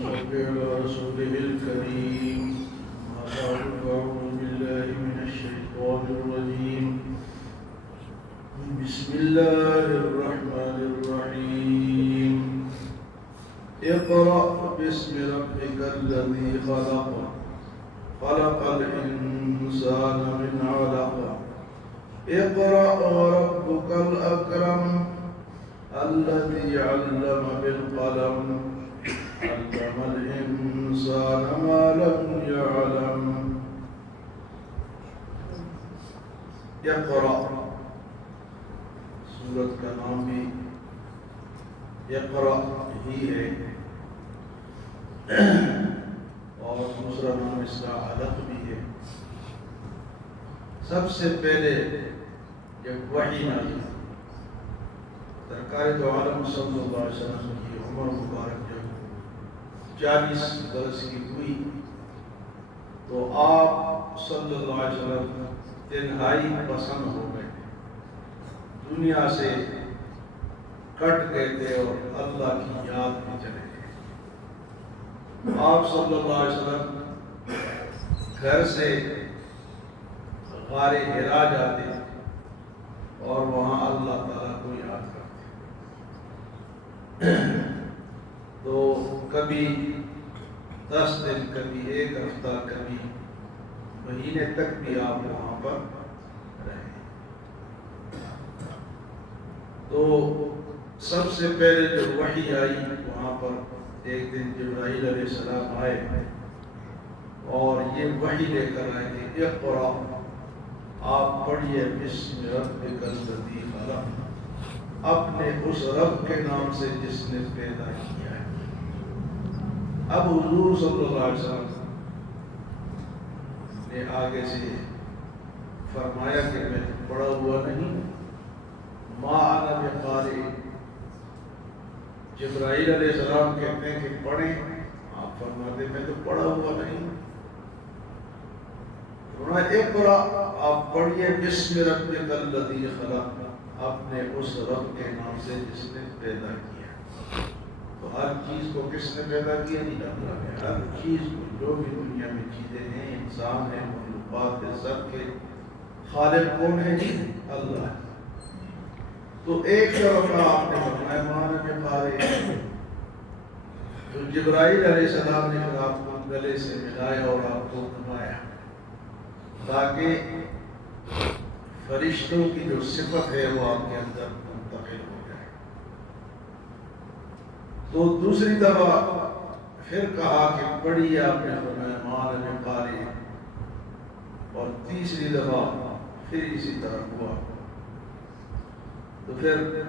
صل على رسوله الكريم. ما بعد فأعوذ بالله من الشيطان الرجيم. بسم الله الرحمن الرحيم. اقرأ باسم ربك الذي خلق. خلق الإنسان من علق. اقرأ وربك الأكرم الذي علم بالقلم علم الإنسان ما لم يعلم. اقرأ سورت کا نام بھی اقرأ ہی ہے، اور دوسرا نام اس کا علق بھی ہے۔ سب سے پہلے جب وحی نازل سرکار دو عالم صلی اللہ علیہ وسلم کی عمر مبارک جب 40 برس کی ہوئی تو آپ صلی اللہ علیہ وسلم تنہائی پسند ہو گئے، دنیا سے کٹ گئے تھے اور اللہ کی یاد میں چلے گئے۔ آپ صلی اللہ علیہ وسلم گھر سے غار حرا جاتے اور وہاں اللہ تعالیٰ کو یاد کرتے، تو کبھی 10 دن، کبھی 1 ہفتہ، کبھی مہینے تک بھی آپ وہاں پر رہے۔ تو سب سے پہلے جو وحی آئی وہاں پر ایک دن جبرائیل علیہ السلام آئے اور یہ وحی لے کر آئے کہ اقرأ، آپ پڑھیے بسم ربک الذی خلق، اپنے اس رب کے نام سے جس نے پیدا کیا ہے۔ اب حضور صلی اللہ علیہ وسلم نے آگے سے فرمایا کہ میں پڑھا ہوا نہیں، ما انا بقارئ۔ جبرائیل علیہ السلام کہتے ہیں کہ پڑھیں، آپ فرماتے میں تو پڑھا ہوا نہیں۔ اقرأ، آپ پڑھیے بسم ربک الذی خلق، اپنے اس رب کے نام سے جس نے پیدا کیا۔ تو ہر چیز کو کس نے پیدا کیا؟ اللہ نے۔ ہر چیز کو، جو بھی دنیا میں چیزیں ہیں، انسان ہیں، مخلوقات ہیں، سب کے خالق کون ہے؟ اللہ ہے۔ تو ایک طرف آپ نے فرمایا مان میں پارے، تو جبرائیل علیہ السلام نے پھر آپ کو گلے سے ملایا اور آپ کو نمایا تاکہ فرشتوں کی جو صفت ہے وہ آپ کے اندر منتقل ہو جائے۔ تو دوسری دفعہ پھر کہا کہ پڑھی، آپ نے فرمایا مان میں پارے، اور تیسری دفعہ پھر اسی طرح ہوا۔ تو پھر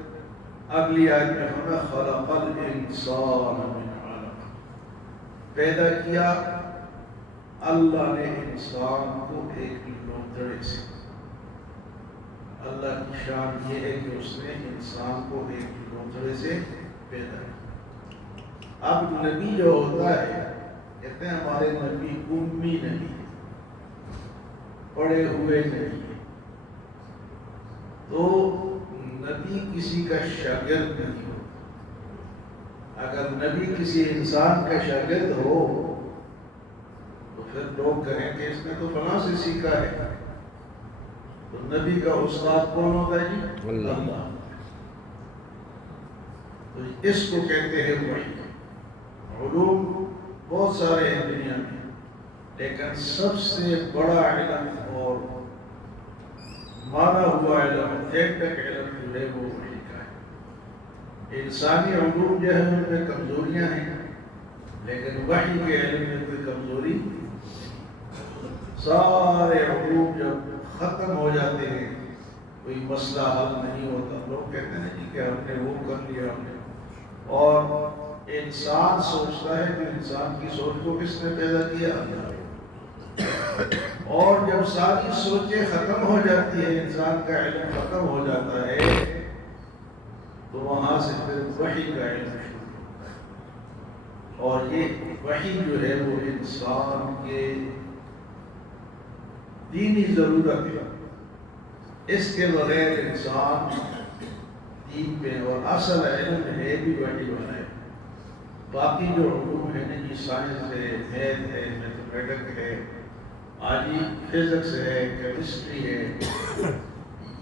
اگلی آیت میں فرمایا خلق الانسان من علق، پیدا کیا اللہ نے انسان کو ایک لوتھڑے سے۔ اللہ کی شان یہ ہے کہ اس نے انسان کو ایک لوتھڑے سے پیدا کیا۔ اب نبی جو ہوتا ہے، کہتے ہیں ہمارے نبی امی نبی ہے، پڑھے ہوئے نہیں ہے، تو نبی کسی کا شاگرد نہیں ہو۔ اگر نبی کسی انسان کا شاگرد ہو تو پھر لوگ کہیں کہ اس نے تو فلاں سے سیکھا ہے۔ تو نبی کا استاد کون ہوتا ہے؟ اللہ۔ تو اس کو کہتے ہیں وحی۔ علوم بہت سارے ہیں دنیا میں، لیکن سب سے بڑا علم اور مانا ہوا علم، تک علم جو ہے وہ وحی کا ہے۔ انسانی علوم جو ہے ان میں کمزوریاں ہیں، لیکن وحی کے علم میں کوئی کمزوری نہیں۔ سارے علوم جب ختم ہو جاتے ہیں، کوئی مسئلہ حل نہیں ہوتا، لوگ کہتے ہیں جی کہ ہم نے وہ کر لیا، ہم نے، اور انسان سوچتا ہے کہ انسان کی سوچ کو کس نے پیدا کیا؟ اللہ۔ اور جب ساری سوچیں ختم ہو جاتی ہے، انسان کا علم ختم ہو جاتا ہے، تو وہاں سے پھر وحی کا علم شروع ہوتا ہے۔ اور یہ وحی جو ہے وہ انسان کے دینی ضرورت ہے، اس کے بغیر انسان دین پہ، اور اصل علم ہے بھی وحی والا ہے۔ باقی جو علوم ہیں جی، سائنس ہے، میتھ ہے، میتھمیٹک ہے، آج فزکس ہے، کیمسٹری ہے،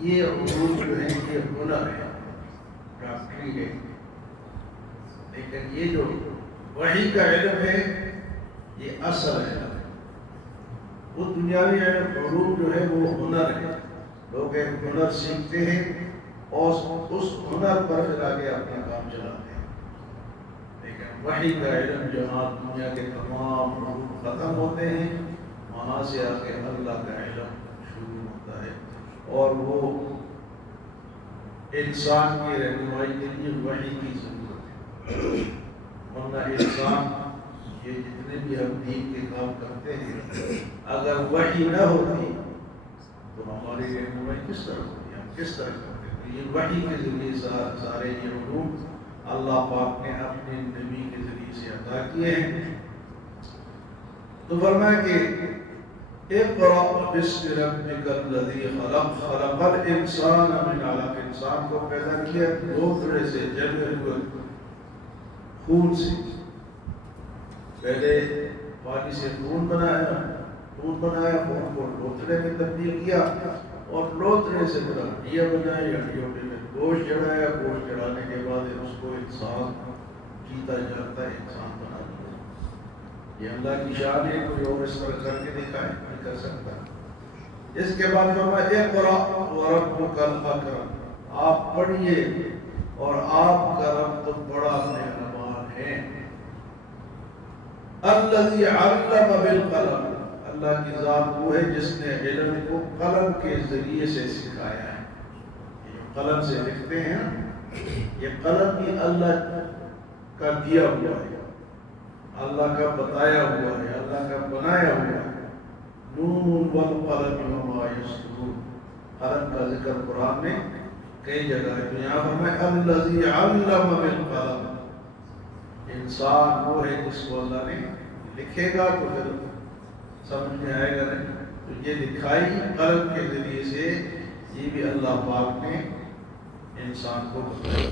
یہ علوم جو ہیں یہ ہنر ہے، ڈاکٹری ہے. لیکن یہ جو وحی کا علم ہے یہ اصل ہے. وہ دنیاوی علوم جو ہے وہ ہنر ہے. لوگ ایک ہنر سیکھتے ہیں اور اس ہنر پر پھر آگے اپنا کام چلاتے ہیں. لیکن وحی کا علم جہاں دنیا کے تمام علوم ختم ہوتے ہیں، وہاں سے آ کے اللہ کا علم شروع ہوتا ہے. اور وہ انسان کی رہنمائی کے لیے وحی کی ضرورت ہے. ورنہ انسان یہ جتنے بھی ہم دین کے کام کرتے ہیں، اگر وحی نہ ہوتی تو ہماری رہنمائی کس طرح ہوتی، ہم کس طرح کرتے ہیں؟ یہ وحی کے ذریعے سارے یہ علوم اللہ پاک نے اپنے نبی کے ذریعے سے عطا کیے ہیں. تو فرمایا کہ اقرأ باسم ربک الذی خلق، خلق الانسان من علق، انسان کو پیدا کیا لوتھڑے سے، جمے ہوئے خون سے. پہلے پانی سے خون بنایا، خون کو لوتھڑے میں تبدیل کیا، اور لوتھڑے سے پھر ہڈیاں بنائی، ہڈیوں پہ گوشت چڑھایا، گوشت چڑھانے کے بعد اس کو انسان جیتا جاتا ہے انسان بنا دیا. یہ اللہ کی شان ہے، کوئی اور اس طرح کر کے دکھائے نہیں کر سکتا. اس کے بعد فرمایا اقرأ وربک الاکرم، آپ پڑھیے اور آپ کا رب تو بڑا مہربان ہے. الذی علم بالقلم، اللہ کی ذات وہ ہے جس نے علم کو قلم کے ذریعے سے سکھایا ہے. یہ قلم سے لکھتے ہیں، یہ قلم بھی اللہ کا دیا ہوا ہے، اللہ کا بتایا ہوا ہے، اللہ کا بنایا ہوا ہے. نون والقلم وما یسطرون، قلم کا ذکر قرآن میں کئی جگہ ہے. تو یہاں فرمایا الذی علم بالقلم، انسان وہ ہے جس کو اللہ نے لکھے گا تو پھر سمجھ میں آئے گا نہیں. تو یہ لکھائی قلم کے ذریعے سے یہ بھی اللہ پاک نے انسان کو بتایا.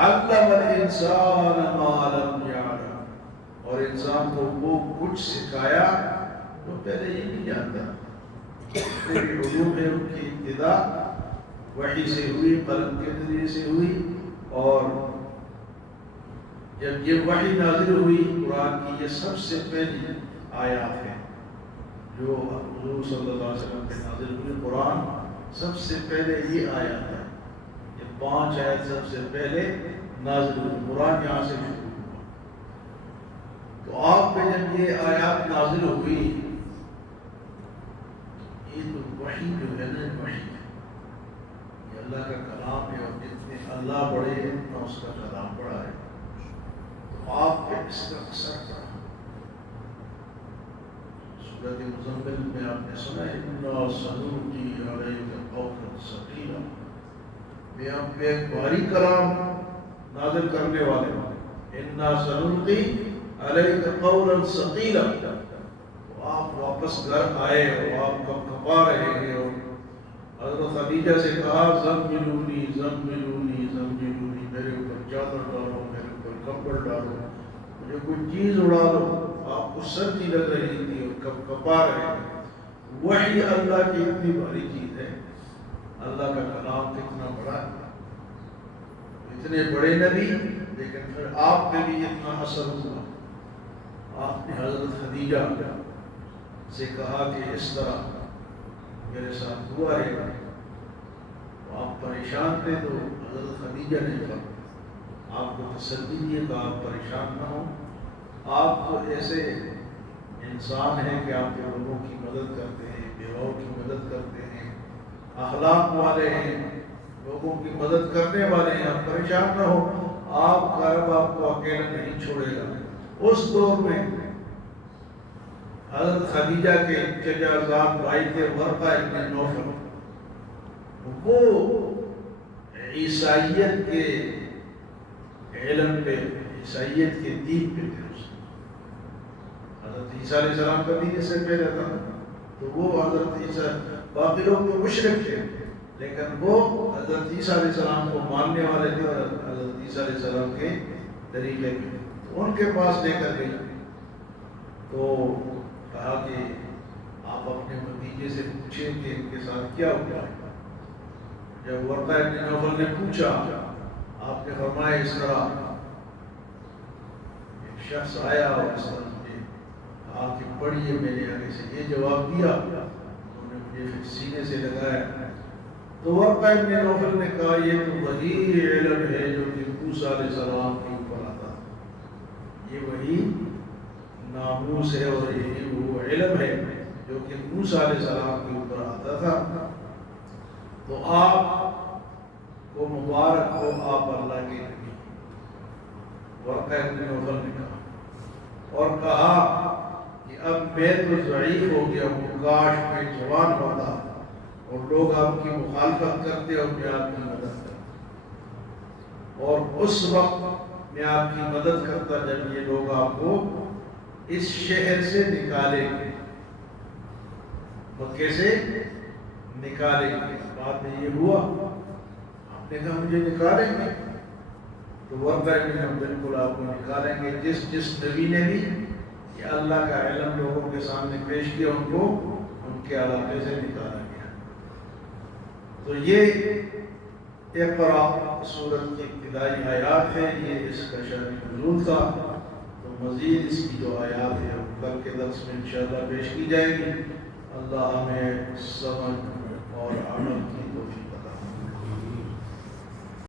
علم الانسان ما لم یعلم، اور انسان کو وہ کچھ سکھایا تو پہلے یہ نہیں جانتا. میری علوم ہے ان کی ابتدا وحی سے ہوئی، قلم کے ذریعے سے ہوئی. اور جب یہ وحی نازل ہوئی قرآن کی، یہ سب سے پہلی آیات ہے جو حضور صلی اللہ علیہ وسلم پہ نازل ہوئی. قرآن سب سے پہلے یہ آیات ہے، یہ 5 آیات سب سے پہلے نازل ہوئی. قرآن یہاں سے شروع ہوا. تو آپ پہ جب یہ آیات نازل ہوئی، یہ تو وحی جو ہے نا، وحی یہ اللہ کا کلام ہے، اور جتنے اللہ بڑے ہیں اتنا اس کا کلام بڑا ہے. تو آپ پہ اس کا اثر پڑا. سورۃ مزمل میں آپ نے سنا انا سنلقی علیک قولا ثقیلا، میں آپ پہ ایک بھاری کلام نازل کرنے والے ہیں. انا سنلقی علیک قولا ثقیلا. تو آپ واپس گھر آئے اور آپ کب کھپا رہے ہیں، اور حضرت خدیجہ سے کہا زملونی زملونی زملونی، میرے اوپر چادر ڈالو، میرے اوپر کمبل ڈالو، مجھے کوئی چیز اڑا دو. آپ کو سردی لگ رہی تھی اور کب کپا رہے ہیں. وحی اللہ کی اتنی بڑی چیز ہے، اللہ کا کلام کتنا بڑا ہے. اتنے بڑے نبی، لیکن پھر آپ پہ بھی اتنا اثر ہوا. آپ نے حضرت خدیجہ سے کہا کہ اس طرح میرے ساتھ ہوا ہے. آپ پریشان تھے تو حضرت خدیجہ نے کہا آپ کو تسلی دیے کہ آپ پریشان نہ ہوں. آپ تو ایسے انسان ہیں کہ آپ لوگوں کی مدد کرتے ہیں، بیواؤں کی مدد کرتے ہیں، اخلاق والے ہیں، لوگوں کی مدد کرنے والے ہیں. آپ پریشان نہ ہو، آپ کا رب آپ کو اکیلا نہیں چھوڑے گا. اس دور میں حضرت خدیجہ کے چچا زاد بھائی تھے ورقہ ابن نوفل، وہ عیسائیت کے علم پہ، عیسائیت کے دین پہ تھے. حضرت عیسیٰ علیہ السلام کا دین اس سے پہلے تھا. تو وہ حضرت عیسیٰ، باقی لوگ تو مشرک تھے لیکن وہ حضرت عیسیٰ علیہ السلام کو ماننے والے تھے اور حضرت عیسیٰ علیہ السلام کے طریقے کے، تو ان کے پاس لے کر گئی تو کہا کہ آپ اپنے بھتیجے سے پوچھیں کہ ان کے ساتھ کیا ہوا ہے۔ جب ورقہ ابن نوفل نے پوچھا، آپ نے فرمایا اس طرح ایک شخص آیا اور اس طرح مجھے کہا کہ پڑھیے، میں نے آگے سے یہ جواب دیا، انہوں نے مجھے پھر سینے سے لگایا۔ تو ورقہ ابن نوفل نے کہا یہ تو وہی علم ہے جو کہ موسیٰ علیہ السلام کے اوپر آتا تھا، یہ وہی ناموس ہے اور یہی وہ علم ہے جو کہ موسیٰ علیہ السلام کے اوپر آتا تھا۔ تو آپ کو مبارک ہو، آپ اللہ کے نبی۔ ورقہ ابن نوفل نے کہا اور کہا کہ اب میں تو ضعیف ہو گیا ہوں، کاش میں جوان ہوتا اور لوگ آپ کی مخالفت کرتے اور میں آپ کی مدد کرتا، اور اس وقت میں آپ کی مدد کرتا جب یہ لوگ آپ کو اس شہر سے نکالیں گے، مکے سے نکالیں گے۔ بعد میں یہ ہوا، آپ نے کہا مجھے نکالیں گے، تو ورقہ ابن نوفل بالکل آپ کو نکالیں گے۔ جس نبی نے بھی یہ اللہ کا علم لوگوں کے سامنے پیش کیا، ان کو ان کے علاقے سے نکالا گیا۔ تو یہ اقرا سورت کی ابتدائی آیات ہے، یہ اس کا شأن نزول تھا۔ تو مزید اس کی جو آیات ہیں وہ کل کے درس میں انشاءاللہ پیش کی جائیں گی۔ اللہ ہمیں سمجھ اور عمل کی